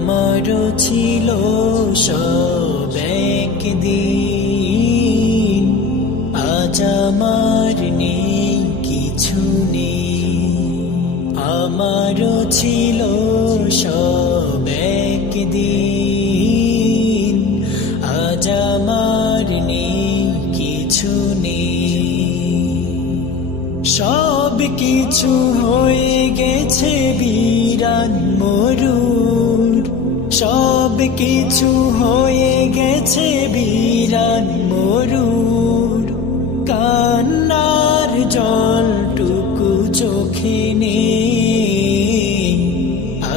আমারও ছিল সব একদিন, আজ আমার নেই কিছু নেই। আমারও ছিল সব একদিন, আজ আমার নেই কিছু নেই। সব কিছু হয়ে গেছে বিরান মরুর, সব কিছু হয়ে গেছে বিরান মরুর। কান্নার জলটুকু চোখে নেই,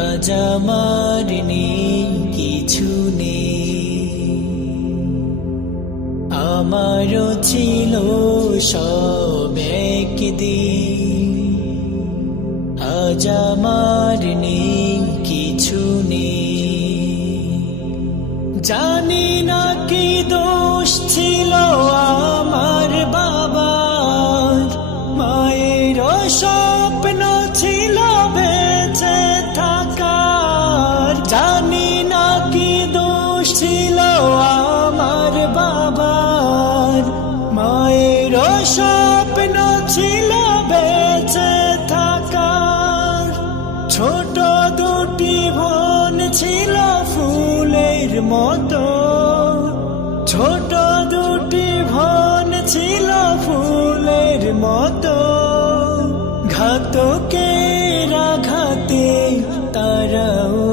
আজ আমার নেই কিছু নেই। আমারও ছিল সব একদিন, আজ আমার নেই কিছু নেই। জানি না কি দোষ ছিল আমার বাবার, মায়ের স্বপ্ন ছিল বেঁচে থাকার। জানি না কি দোষ ছিল আমার বাবার, মায়ের স্বপ্ন ছিল বেঁচে থাকার। ছোট দুটি বোন ছিল ফুলের মতো, ছোট দুটি বোন ছিল ফুলের মতো। ঘাতকের আঘাতে তারাও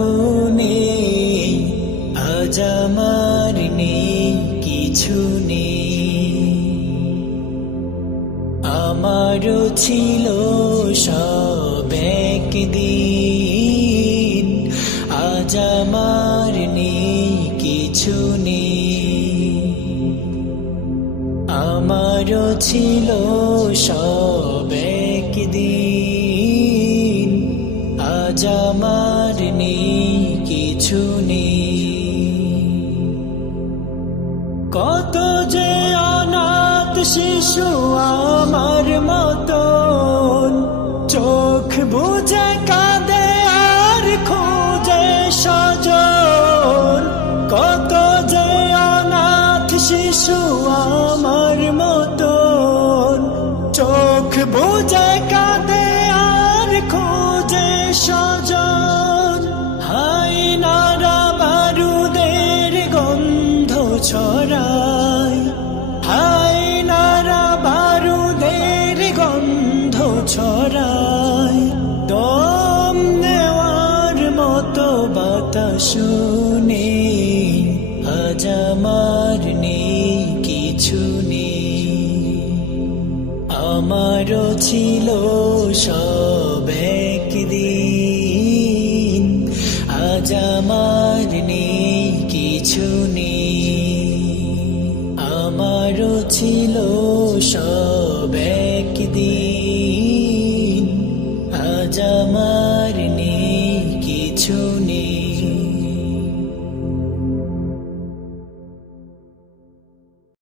নেই, আজ আমার নেই কিছু নেই। আমারও ছিল সব একদিন, আজ আমার নেই কিছু নেই। আমারও ছিল সব একদিন, আজ আমার নেই কিছু নেই। কত যে অনাথ শিশু আমার মতন, চোখ বুঝে কাঁদে আর খোঁজে স্বজন। কত যে অনাথ শিশু আমার মতন, চোখ বুঝে কাঁদে আর খোঁজে স্বজন। হাই নারা বারুদের গন্ধ ছড়ায়, হাই নারা বারুদের গন্ধ ছড়ায়। দম নেওয়ার মতো বাতাস নেই, আজ আমার নেই কিছু নেই। আমারও ছিল সব একদিন, আজ আমার নেই কিছু নেই। আমারও ছিল সব